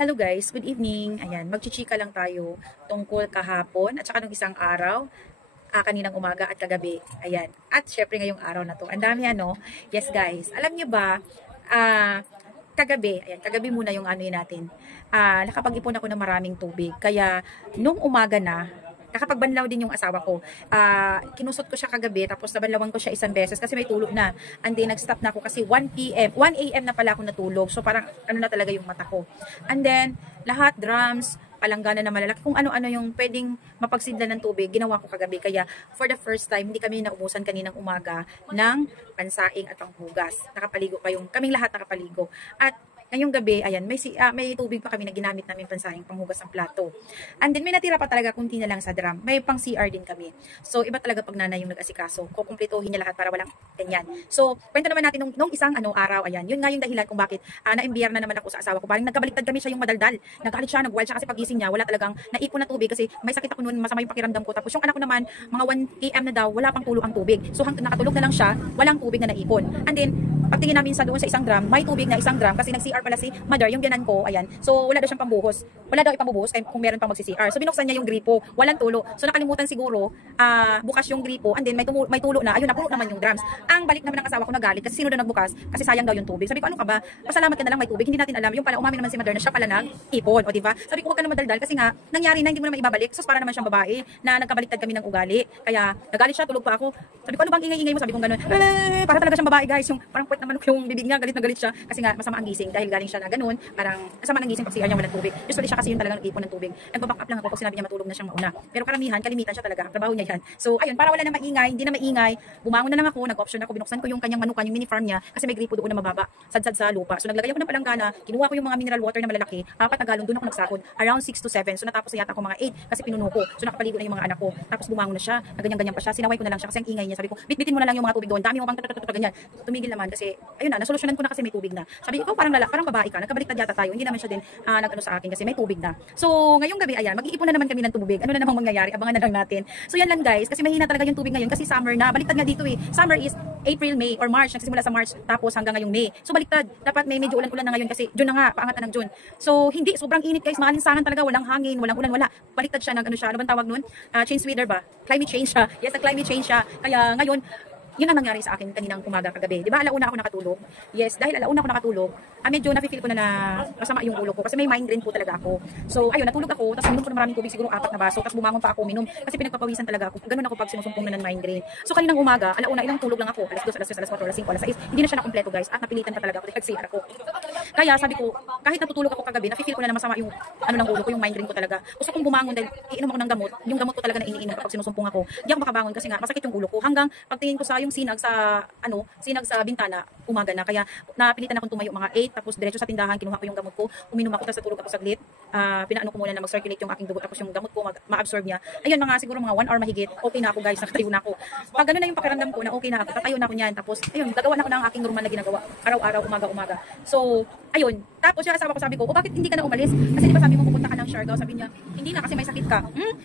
Hello guys, good evening. Ayan, magchichika lang tayo tungkol kahapon at saka nung isang araw, kaninang umaga at kagabi. Ayan. At syempre ngayong araw na to. Ang dami ano. Yes guys, alam niyo ba, kagabi, ayan, kagabi muna yung ano yun natin. Nakapag-ipon ako ng maraming tubig. Kaya nung umaga na, nakapagbanlaw din yung asawa ko. Kinusot ko siya kagabi, tapos nabanlawan ko siya isang beses kasi may tulog na. And then nag-stop na ako kasi 1 a.m. na pala ako natulog. So parang ano na talaga yung mata ko. And then lahat drums, palanggana na malalaki, kung ano-ano yung pwedeng mapagsidlan ng tubig, ginawa ko kagabi. Kaya for the first time, hindi kami naubusan kaninang umaga ng pansaing at panghugas. Nakapaligo kaming lahat nakapaligo. At ngayong gabi, ayan, may tubig pa kami na ginamit namin pansahing panghugas ng plato. And then may natira pa talaga kunti na lang sa drum. May pang CR din kami. So iba talaga pag nanay yung nag-asikaso. Kukumplituhin niya lahat para walang ganyan. So kwento naman natin nung isang araw, ayan, yun nga yung dahilan kung bakit na-imbiyar na naman ako sa asawa ko. Parang nagkabaliktad kami siya yung madaldal. Nagalit siya, nag-wild siya kasi pagising niya, wala talagang naipon na tubig kasi may sakit ako noon, masama yung pakiramdam ko. Tapos yung anak ko naman, mga 1 a.m. na daw, wala pang tulo ang tubig. So hanggang nakatulog na lang siya, walang tubig na naipon. And then pagtingin namin doon sa isang drum, may tubig na isang drum kasi nag-CR pala si mother, yung biyanan ko, ayan. So wala daw siyang pambuhos. Wala daw ipambuhos kung meron pang magsi-CR. So binuksan niya yung gripo, walang tulo. So nakalimutan siguro bukas yung gripo and then may tulo na. Ayun, napuno naman yung drums. Ang balik naman ng asawa ko nagalit kasi sino daw nagbukas kasi sayang daw yung tubig. Sabi ko, ano ka ba? Pasalamat ka na lang may tubig. Hindi natin alam. Yung pala umamin naman si mother na siya pala nag-ipon, o di ba? Sabi ko, huwag ka na madaldal kasi nga nangyari na, hindi mo naman ibabalik. So para naman siyang babae na nagkabaliktad kami ng ugali. Kaya nagalit siya, tulog pa ako. Sabi ko, ano bang ingay-ingay mo? Sabi ko gano'n. Para talaga siyang babae, guys. Yung parang puwet naman yung bibig niya, galit na galit siya kasi nga masama ang gising dahil galing siya na gano'n. Parang masama ang gising pag CR niya walang tubig. Usually siya kasi yung talagang nag-ipon ng tubig. Nagbaback up lang ako pag sinabi niya matulog na siyang mauna. Pero kalimitan siya talaga. Trabaho niya yan. So ayun, para wala na maingay, hindi na maingay, bumangon na lang ako, nag-option ako, binuksan ko yung kanyang manukan, yung mini farm niya kasi may gripo doon na mababa, sadsad sa lupa. So naglagay ako ng palanggana, kinuha ko yung mga mineral water na malalaki, 4 na galon, doon ako nagsakod, around 6 to 7. So natapos na yata ako mga 8 kasi pinuno ko. So nakapaligo na yung mga anak ko. Tapos bumangon na siya, ganyan-ganyan pa siya. Sinaway ko na lang siya kasi ang ingay niya. Sabi ko, bitbitin mo na lang yung mga tubig doon. Dami mo pang ganyan. Tumigil naman kasi ayun na, nasolusyonan ko na kasi may tubig na. Sabi ko, parang babae ka, nagkabaliktad yata tayo. Hindi naman siya din nag-ano sa akin kasi may tubig na. So ngayong gabi, ayan, mag-iipon na naman kami ng tubig. Ano na namang mangyayari? Abangan na lang natin. So yan lang guys, kasi mahina talaga yung tubig ngayon kasi summer na. Baliktad nga dito eh. Summer is April, May or March. Nagsisimula sa March tapos hanggang ngayong May. So baliktad. Dapat may medyo ulan-ulan na ngayon kasi June na nga, paangat na ng June. So hindi, sobrang init guys. Maalinsangan talaga, walang hangin, walang ulan, wala. Baliktad siya, ano bang tawag nun? Change weather ba? Climate change siya. Yes, climate change siya. Kaya ngayon, yun ang nangyari sa akin kaninang umaga kagabi. Di ba, alauna ako nakatulog? Yes, dahil alauna ako nakatulog, medyo nafe-feel ko na masama yung ulo ko kasi may migraine po talaga ako. So, ayun, natulog ako, tapos minom ko na maraming tubig, siguro 4 na baso, tapos bumangon pa ako uminom kasi pinagpapawisan talaga ako. Ganun ako pag sinusumpong na ng migraine. So, kaninang umaga, alauna, ilang tulog lang ako, alas 2, alas 3, alas 4, alas 5, alas 6. Hindi na siya na kompleto guys, at napilitan pa talaga ako dahil CR ako. Kaya sabi ko, kahit natutulog ako kagabi, nafe-feel ko na masama yung ng ulo ko, yung migraine ko talaga. Gusto kong bumangon dahil iinom ako ng gamot. Yung gamot ko talaga na iniinom kapag sinusumpong ako. Hindi ako makabangon kasi nga masakit yung ulo ko. Hanggang pagtingin ko sa yung sinag sa bintana, umaga na. Kaya napilitan akong tumayo mga 8, tapos diretso sa tindahan, kinuha ko yung gamot ko, uminom ako, tapos natulog ako saglit. Pinaano ko muna na mag-circulate yung aking dugo, tapos yung gamot ko ma-absorb niya. Ayun, siguro mga 1 hour mahigit, okay na ako guys, nakatayo na ako. Pag gano'n na yung pakiramdam ko na okay na ako, tatayo na ako niyan, tapos ayun, gagawa na ako ng aking normal na ginagawa, araw-araw, umaga-umaga. So, ayun, tapos yung asawa ko sabi ko, bakit hindi ka na umalis? Kasi di ba sabi mo pupunta ka ng Siargao, sabi niya, hindi na kasi may sakit ka.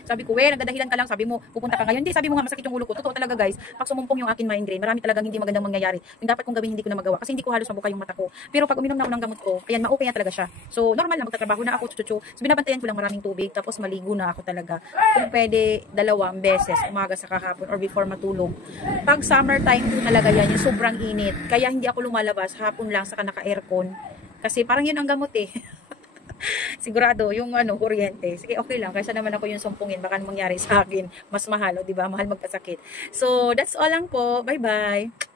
Sabi ko, nagdadahilan ka lang, sabi mo, pupunta ka ngayon. Hindi, sabi mo nga masakit yung ulo ko. Totoo talaga guys, pag sumumpong yung akin migraine, marami talagang hindi magandang mangyayari. Yung dapat kong gawin, hindi ko na magawa kasi hindi ko halos mabuka yung mata ko. Pero pag uminom na ako ng gamot ko, ayan, ma-okay na talaga siya. So, normal lang, magtatrabaho na ako, chuchu. So, binabantayan ko lang maraming tubig, tapos maligo na ako talaga. Kung pwede, 2 beses, umaga sa kahapon or before matulog. Pag summertime po talaga yan, yung sobrang init. Kaya hindi ako lumalabas, hapon lang saka naka-aircon. Kasi parang yun ang gamot eh. Sigurado, yung kuryente. Sige, okay lang. Kaysa naman ako yung sumpungin, baka mangyari sa akin. Mas mahal, di ba? Mahal magkasakit. So, that's all lang po. Bye-bye.